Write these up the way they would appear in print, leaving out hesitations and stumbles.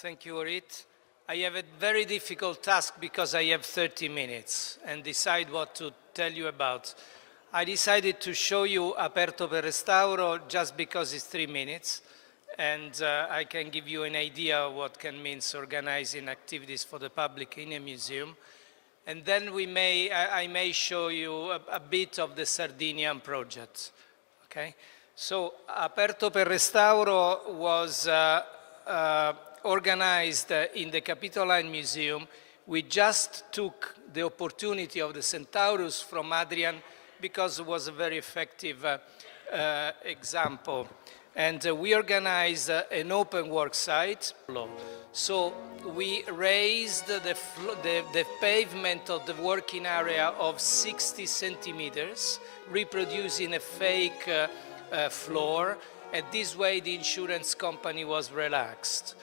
Thank you, Orit. I have a very difficult task because I have 30 minutes and decide what to tell you about. I decided to show you Aperto per Restauro just because it's 3 minutes, and I can give you an idea of what can mean organizing activities for the public in a museum. And then I may show you a bit of the Sardinian project. Okay? So Aperto per Restauro was organized in the Capitoline Museum. We just took the opportunity of the Centaurus from Adrian because it was a very effective example. And we organized an open work site. So we raised the pavement of the working area of 60 centimeters, reproducing a fake floor, and this way the insurance company was relaxed.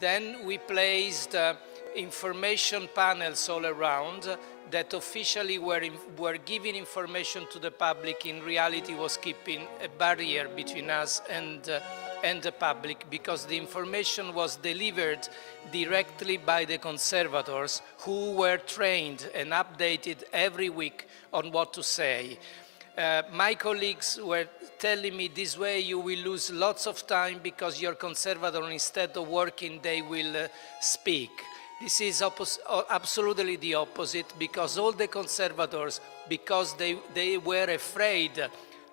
Then we placed information panels all around that officially were giving information to the public. In reality was keeping a barrier between us and the public, because the information was delivered directly by the conservators, who were trained and updated every week on what to say. My colleagues were telling me this way you will lose lots of time because your conservator, instead of working, they will speak. This is absolutely the opposite, because all the conservators, because they were afraid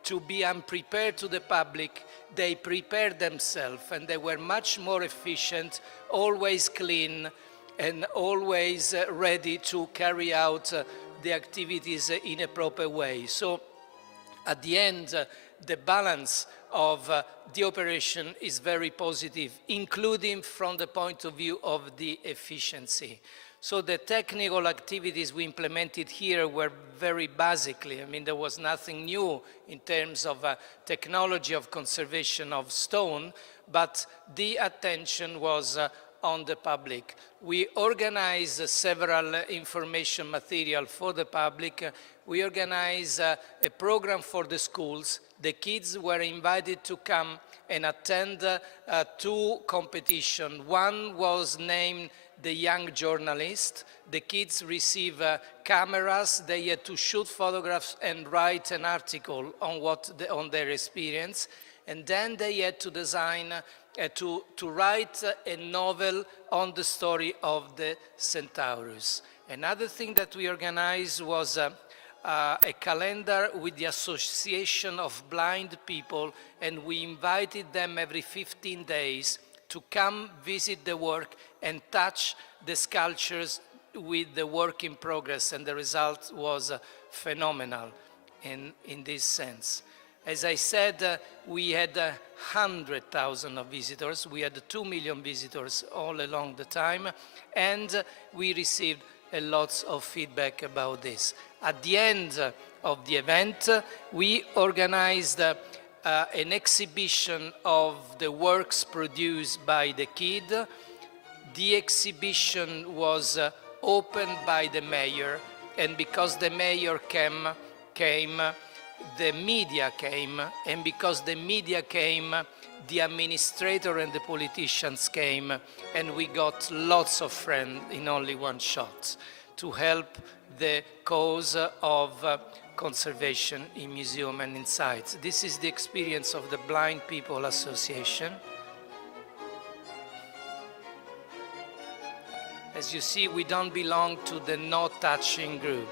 to be unprepared to the public, they prepared themselves, and they were much more efficient, always clean, and always ready to carry out the activities in a proper way. So at the end, the balance of the operation is very positive, including from the point of view of the efficiency. So the technical activities we implemented here were very basically, there was nothing new in terms of technology of conservation of stone, but the attention was on the public. We organized several information material for the public. We organized a program for the schools. The kids were invited to come and attend 2 competitions. One was named the Young Journalist. The kids receive cameras. They had to shoot photographs and write an article on their experience. And then they had to design, to write a novel on the story of the Centaurus. Another thing that we organized was a calendar with the Association of Blind People, and we invited them every 15 days to come visit the work and touch the sculptures with the work in progress, and the result was phenomenal in this sense. As I said, we had 100,000 of visitors. We had 2 million visitors all along the time, and we received a lot of feedback about this. At the end of the event, we organized an exhibition of the works produced by the kid. The exhibition was opened by the mayor, and because the mayor came, the media came, and because the media came, the administrator and the politicians came, and we got lots of friends in only one shot to help the cause of conservation in museum and in sites. This is the experience of the Blind People Association. As you see, we don't belong to the no touching group.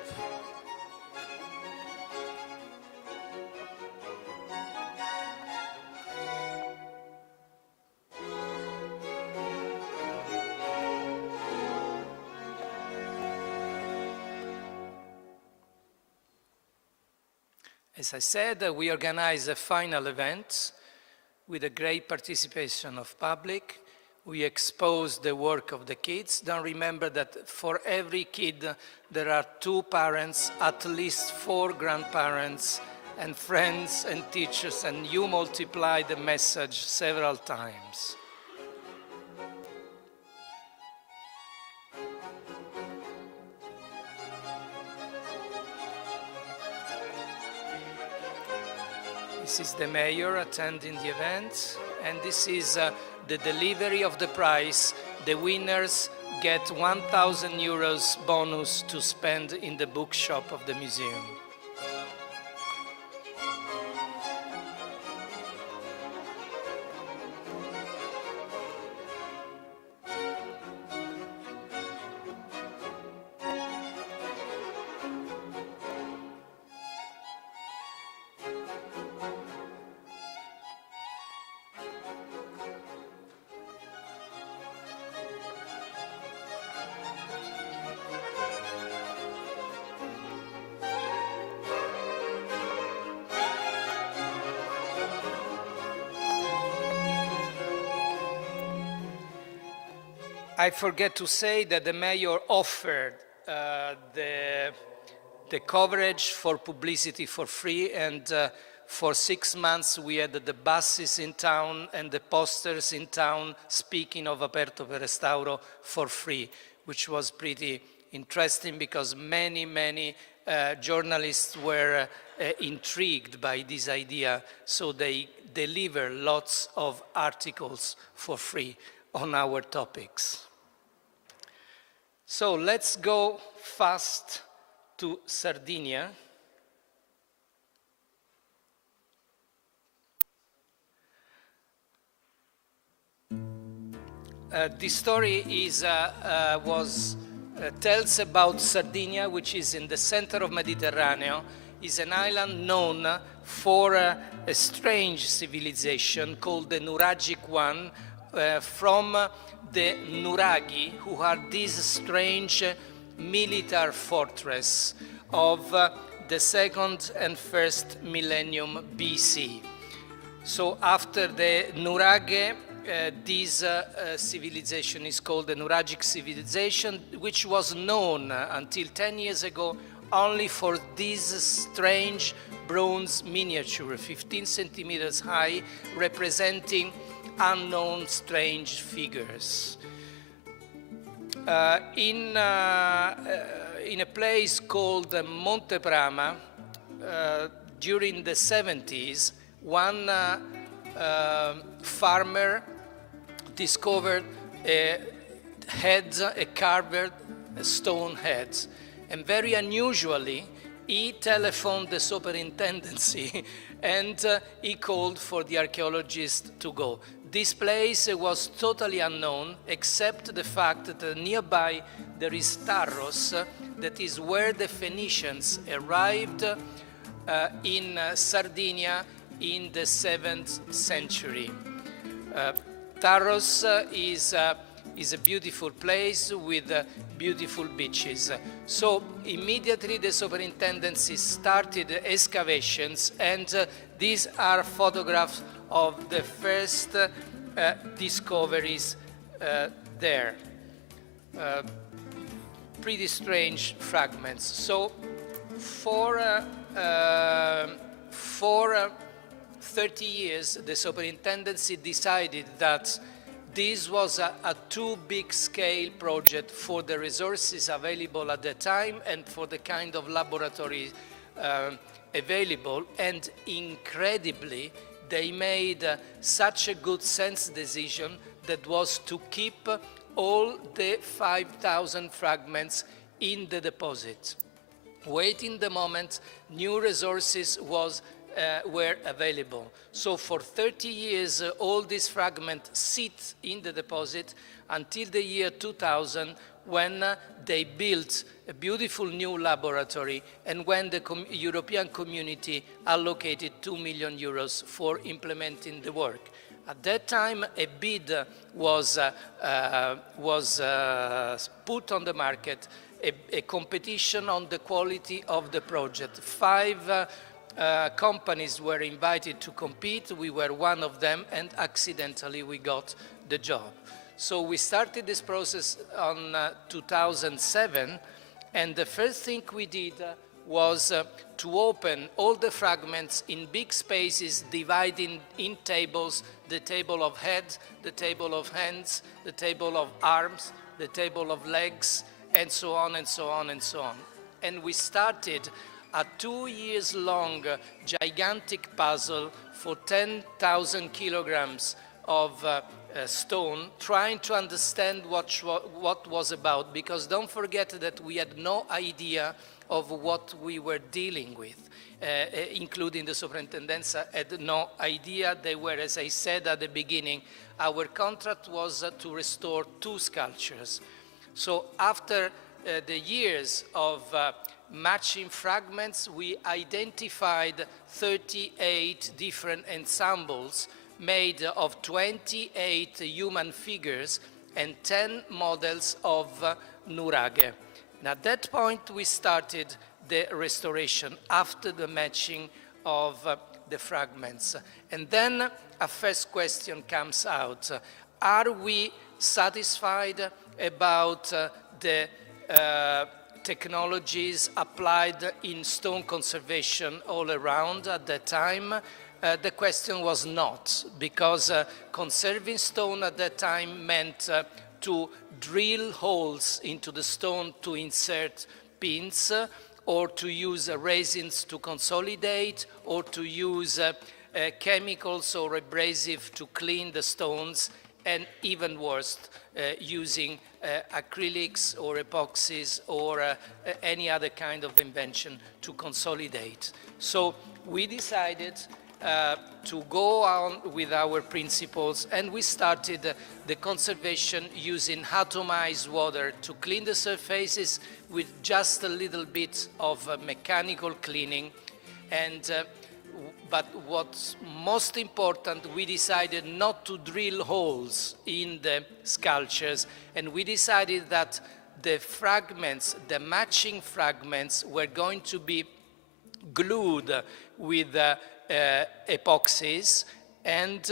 As I said, we organized a final event with a great participation of public. We exposed the work of the kids. Don't remember that for every kid there are 2 parents, at least 4 grandparents, and friends and teachers, and you multiply the message several times. This is the mayor attending the event, and this is the delivery of the prize, the winners get 1,000 euros bonus to spend in the bookshop of the museum. I forget to say that the mayor offered the coverage for publicity for free, and for 6 months we had the buses in town and the posters in town speaking of Aperto per Restauro for free, which was pretty interesting because many journalists were intrigued by this idea, so they deliver lots of articles for free on our topics. So let's go fast to Sardinia. This story tells about Sardinia, which is in the center of Mediterranean. Is an island known for a strange civilization called the Nuragic one, from the Nuraghi, who are this strange military fortress of the 2nd and 1st millennium BC. So after the Nuraghe, this civilization is called the Nuragic civilization, which was known until 10 years ago only for this strange bronze miniature, 15 centimeters high, representing unknown strange figures. In a place called Monte Prama, during the 70s, one farmer discovered a carved stone head, and very unusually, he telephoned the superintendency and he called for the archaeologists to go. This place was totally unknown, except the fact that nearby there is Tarros, that is where the Phoenicians arrived in Sardinia in the 7th century. Tarros is a beautiful place with beautiful beaches. So immediately the superintendency started excavations, and these are photographs of the first discoveries there. Pretty strange fragments. So for 30 years, the superintendency decided that this was a too big scale project for the resources available at the time and for the kind of laboratory available, and incredibly, they made such a good sense decision that was to keep all the 5,000 fragments in the deposit, waiting the moment new resources were available. So for 30 years, all these fragments sit in the deposit until the year 2000, when they built a beautiful new laboratory and when the European community allocated 2 million euros for implementing the work. At that time, a bid was put on the market, a competition on the quality of the project. 5 companies were invited to compete. We were one of them, and accidentally we got the job. So we started this process on 2007, and the first thing we did was to open all the fragments in big spaces, dividing in tables: the table of head, the table of hands, the table of arms, the table of legs, and so on and so on and so on. And we started a 2 years long gigantic puzzle for 10,000 kilograms of stone, trying to understand what was about, because don't forget that we had no idea of what we were dealing with. Including the Soprintendenza had no idea. They were, as I said at the beginning, our contract was to restore 2 sculptures. So after the years of matching fragments, we identified 38 different ensembles made of 28 human figures and 10 models of nuraghe. And at that point, we started the restoration after the matching of the fragments. And then a first question comes out. Are we satisfied about the technologies applied in stone conservation all around at that time? The question was not, because conserving stone at that time meant to drill holes into the stone to insert pins, or to use resins to consolidate, or to use chemicals or abrasive to clean the stones, and even worse, using acrylics or epoxies or any other kind of invention to consolidate. So we decided to go on with our principles, and we started the conservation using atomized water to clean the surfaces with just a little bit of mechanical cleaning. And but what's most important, we decided not to drill holes in the sculptures, and we decided that the fragments, the matching fragments, were going to be glued with epoxies, and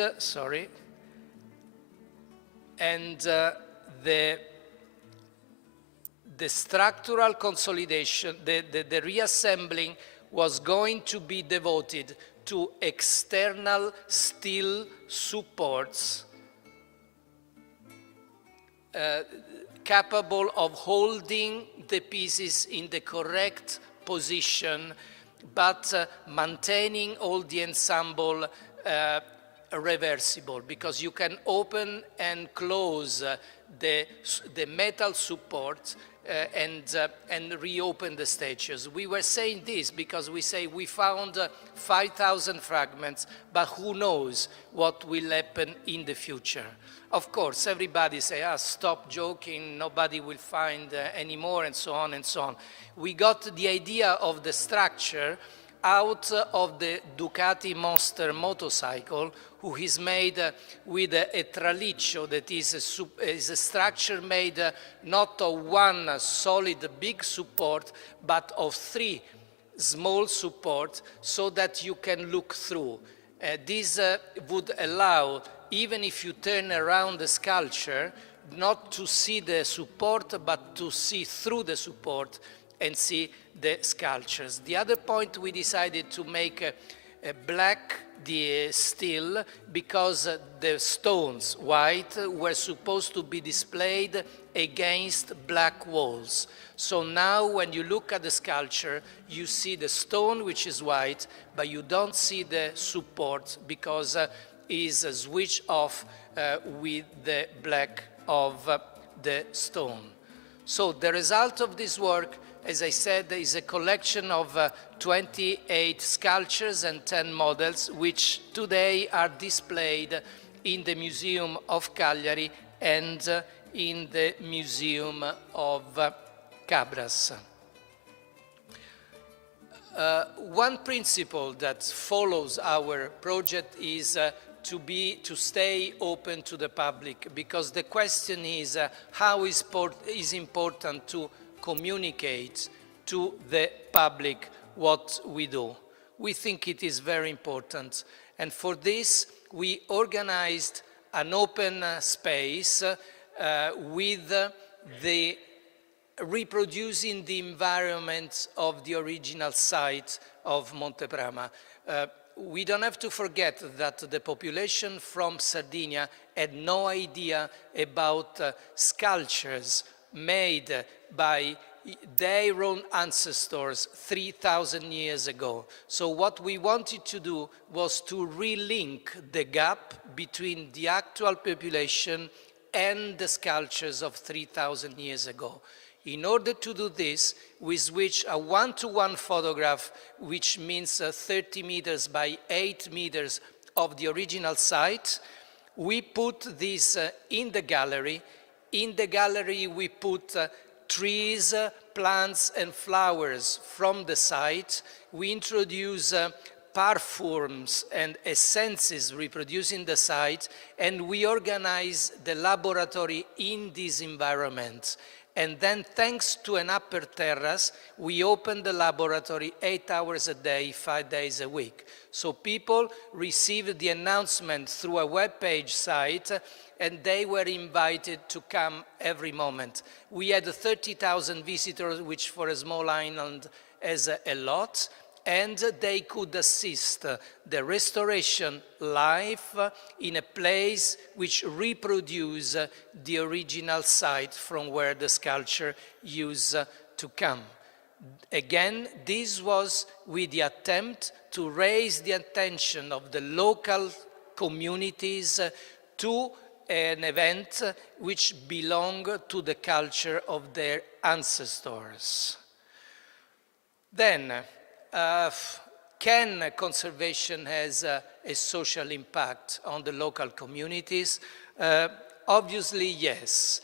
the structural consolidation, the reassembling was going to be devoted to external steel supports capable of holding the pieces in the correct position, but maintaining all the ensemble reversible, because you can open and close the metal support and reopen the statues. We were saying this because we say we found 5,000 fragments, but who knows what will happen in the future. Of course, everybody say, stop joking, nobody will find any more, and so on and so on. We got the idea of the structure out of the Ducati Monster motorcycle, who is made with a traliccio, that is a structure made not of one solid big support, but of 3 small supports, so that you can look through. This would allow, even if you turn around the sculpture, not to see the support, but to see through the support and see the sculptures. The other point, we decided to make a black the steel, because the stones, white, were supposed to be displayed against black walls. So now when you look at the sculpture, you see the stone, which is white, but you don't see the support, because is switched off with the black of the stone. So the result of this work, as I said, is a collection of 28 sculptures and 10 models, which today are displayed in the Museum of Cagliari and in the Museum of Cabras. One principle that follows our project is to stay open to the public, because the question is how is important to communicate to the public what we do. We think it is very important, and for this we organized an open space with the reproducing the environment of the original site of Monteprama. We don't have to forget that the population from Sardinia had no idea about sculptures made by their own ancestors 3,000 years ago. So what we wanted to do was to relink the gap between the actual population and the sculptures of 3,000 years ago. In order to do this, we switch a one-to-one photograph, which means 30 meters by 8 meters of the original site. We put this in the gallery. In the gallery, we put trees, plants, and flowers from the site. We introduce perfumes and essences reproducing the site, and we organize the laboratory in this environment. And then, thanks to an upper terrace, we open the laboratory 8 hours a day, 5 days a week. So people received the announcement through a web page site, and they were invited to come every moment. We had 30,000 visitors, which for a small island is a lot, and they could assist the restoration live in a place which reproduce the original site from where the sculpture used to come. Again, this was with the attempt to raise the attention of the local communities to an event which belonged to the culture of their ancestors. Then, can conservation has a social impact on the local communities? Obviously, yes.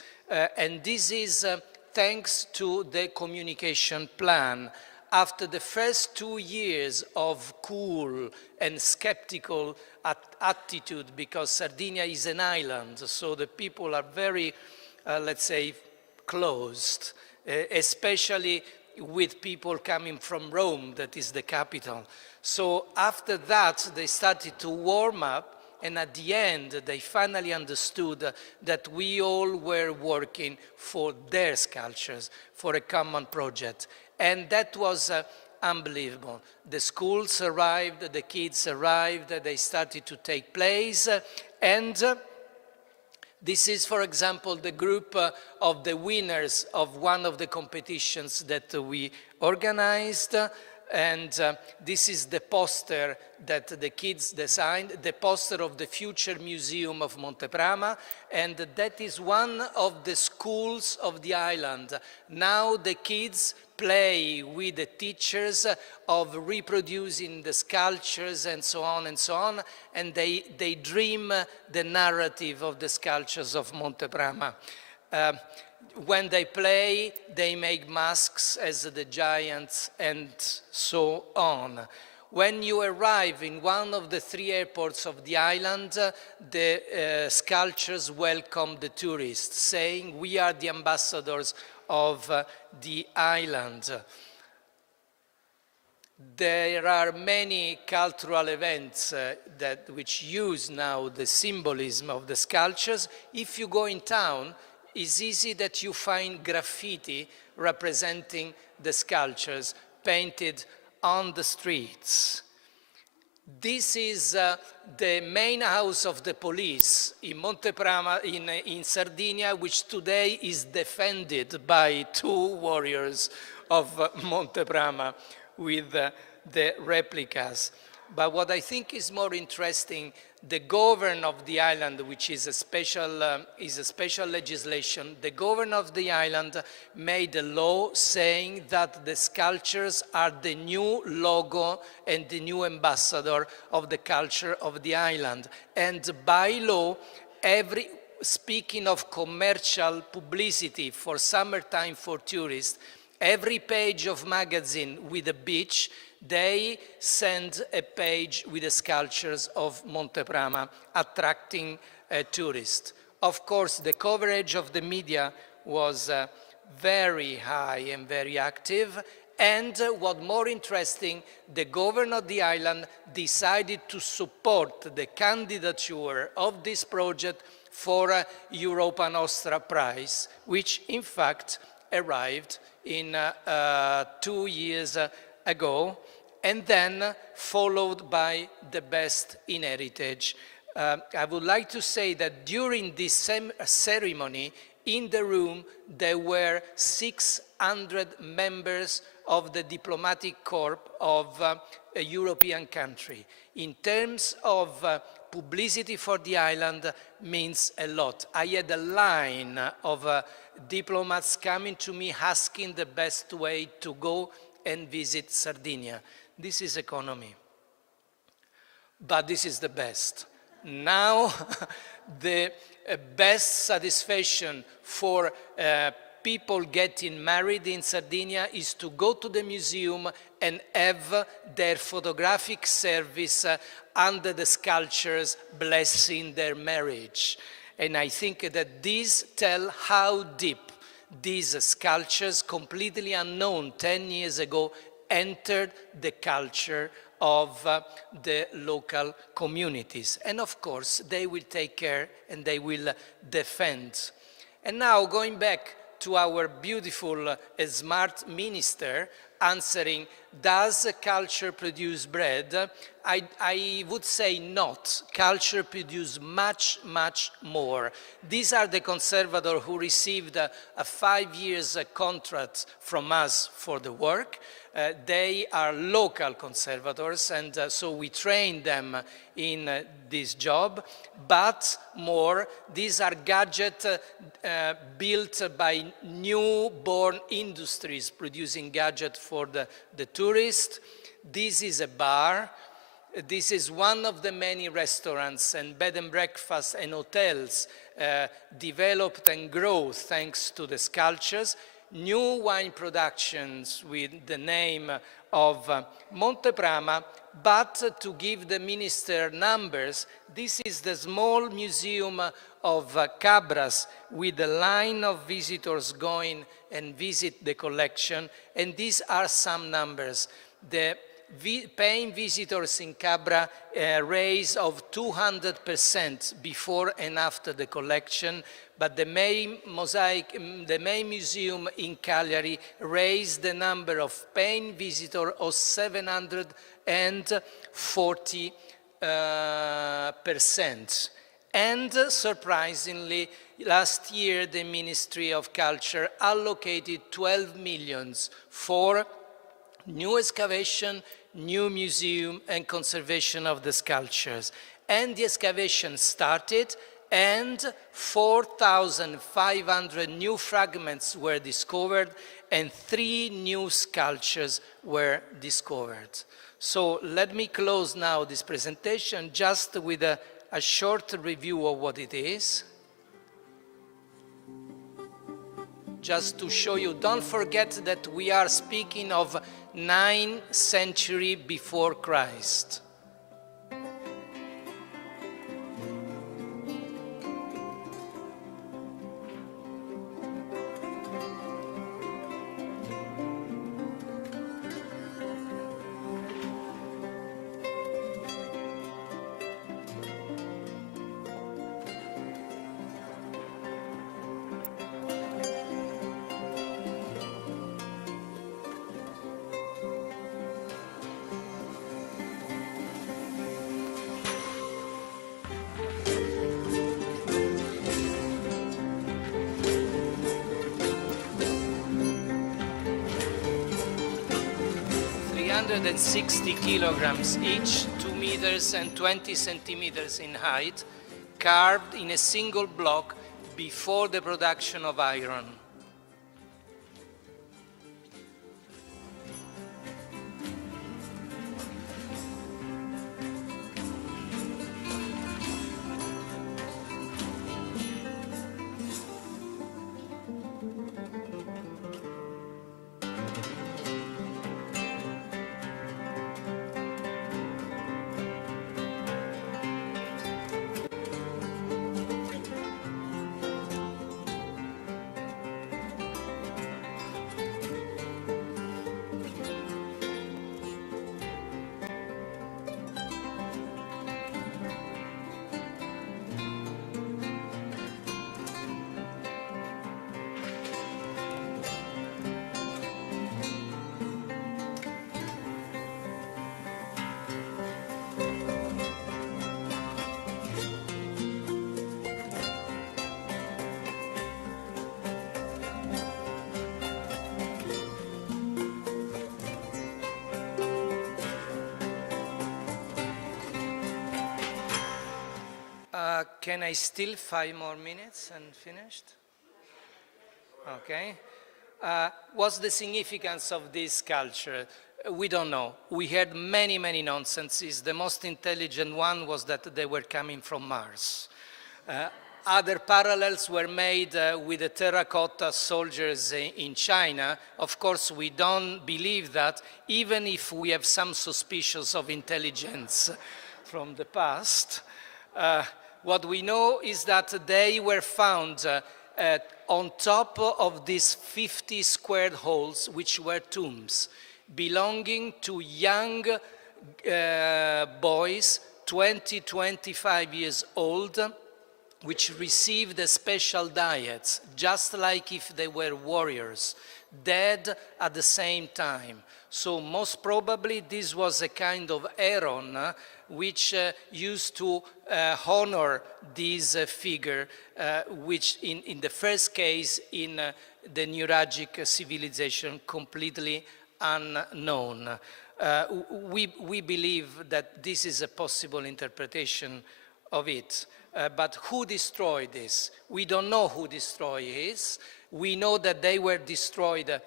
And this is thanks to the communication plan. After the first 2 years of cool and skeptical attitude, because Sardinia is an island, so the people are very, let's say, closed, especially with people coming from Rome, that is the capital. So after that, they started to warm up, and at the end, they finally understood that we all were working for their sculptures, for a common project. And that was unbelievable. The schools arrived, the kids arrived, they started to take place, and this is, for example, the group of the winners of one of the competitions that we organized. And this is the poster that the kids designed, the poster of the future museum of Monteprama, and that is one of the schools of the island. Now the kids play with the teachers of reproducing the sculptures and so on, and they dream the narrative of the sculptures of Monteprama. When they play, they make masks as the giants and so on. When you arrive in one of the 3 airports of the island, the sculptures welcome the tourists, saying, "We are the ambassadors of the island." There are many cultural events which use now the symbolism of the sculptures. If you go in town, it's easy that you find graffiti representing the sculptures painted on the streets. This is the main house of the police in Monteprama, in Sardinia, which today is defended by 2 warriors of Monteprama with the replicas. But what I think is more interesting, the governor of the island, which is a special legislation, the governor of the island made a law saying that the sculptures are the new logo and the new ambassador of the culture of the island. And by law, speaking of commercial publicity for summertime for tourists, every page of magazine with a beach, they send a page with the sculptures of Monteprama, attracting tourists. Of course, the coverage of the media was very high and very active. And what more interesting, the governor of the island decided to support the candidature of this project for a Europa Nostra Prize, which in fact arrived in 2 years ago, and then followed by the Best in Heritage. I would like to say that during this ceremony, in the room, there were 600 members of the diplomatic corps of a European country. In terms of publicity for the island means a lot. I had a line of diplomats coming to me asking the best way to go and visit Sardinia. This is economy, but this is the best. Now, the best satisfaction for people getting married in Sardinia is to go to the museum and have their photographic service under the sculptures blessing their marriage. And I think that these tell how deep these sculptures, completely unknown 10 years ago, entered the culture of the local communities. And of course, they will take care and they will defend. And now, going back to our beautiful, smart minister, answering, does culture produce bread? I would say not. Culture produces much, much more. These are the conservators who received a 5 years contract from us for the work. They are local conservators, and so we train them in this job. But more, these are gadgets built by newborn industries producing gadgets for the tourist. This is a bar. This is one of the many restaurants and bed and breakfasts and hotels developed and grow thanks to the sculptures. New wine productions with the name of Monteprama, but to give the minister numbers, this is the small museum of Cabras with a line of visitors going and visit the collection, and these are some numbers. The paying visitors in Cabra raise of 200% before and after the collection, but the main museum in Cagliari raised the number of paying visitors of 740%. And surprisingly, last year the Ministry of Culture allocated 12 million for new excavation, new museum, and conservation of the sculptures. And the excavation started, and 4,500 new fragments were discovered, and 3 new sculptures were discovered. So let me close now this presentation just with a short review of what it is. Just to show you, don't forget that we are speaking of 9th century before Christ. And 60 kilograms each, 2 meters and 20 centimeters in height, carved in a single block before the production of iron. Can I still 5 more minutes and finished? Okay. What's the significance of this culture? We don't know. We heard many, many nonsenses. The most intelligent one was that they were coming from Mars. Other parallels were made with the terracotta soldiers in China. Of course, we don't believe that, even if we have some suspicions of intelligence from the past. What we know is that they were found on top of these 50 squared holes, which were tombs, belonging to young boys, 20, 25 years old, which received special diets, just like if they were warriors, dead at the same time. So most probably this was a kind of heron which used to honor this figure, which in the first case in the Neuragic civilization completely unknown. We believe that this is a possible interpretation of it. But who destroyed this? We don't know who destroyed this. We know that they were destroyed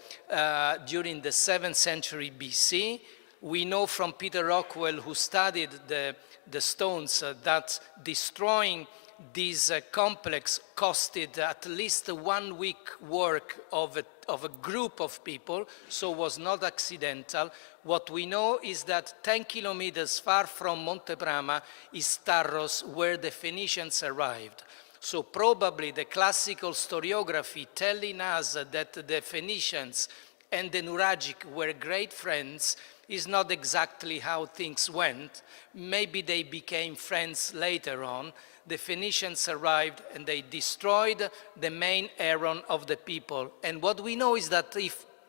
during the 7th century BC. We know from Peter Rockwell, who studied the stones, that destroying this complex costed at least 1 week work of a group of people, so was not accidental. What we know is that 10 kilometers far from Monte Brama is Tarros, where the Phoenicians arrived. So probably the classical historiography telling us that the Phoenicians and the Nuragic were great friends is not exactly how things went. Maybe they became friends later on. The Phoenicians arrived and they destroyed the main heron of the people. And what we know is that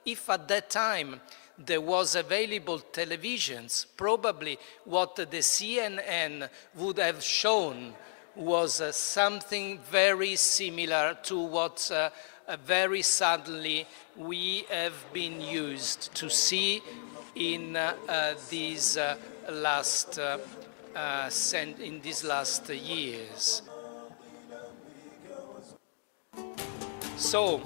if at that time there was available televisions, probably what the CNN would have shown was something very similar to what very sadly we have been used to see in these last years. So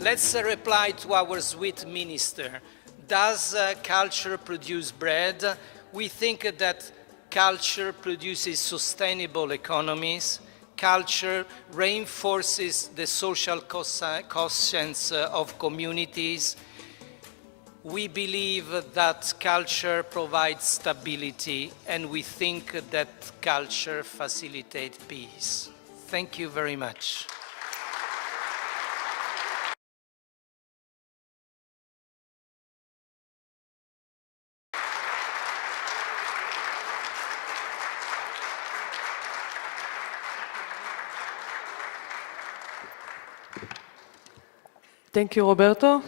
let's reply to our sweet minister. Does culture produce bread? We think that culture produces sustainable economies. Culture reinforces the social conscience of communities. We believe that culture provides stability, and we think that culture facilitates peace. Thank you very much. Thank you, Roberto.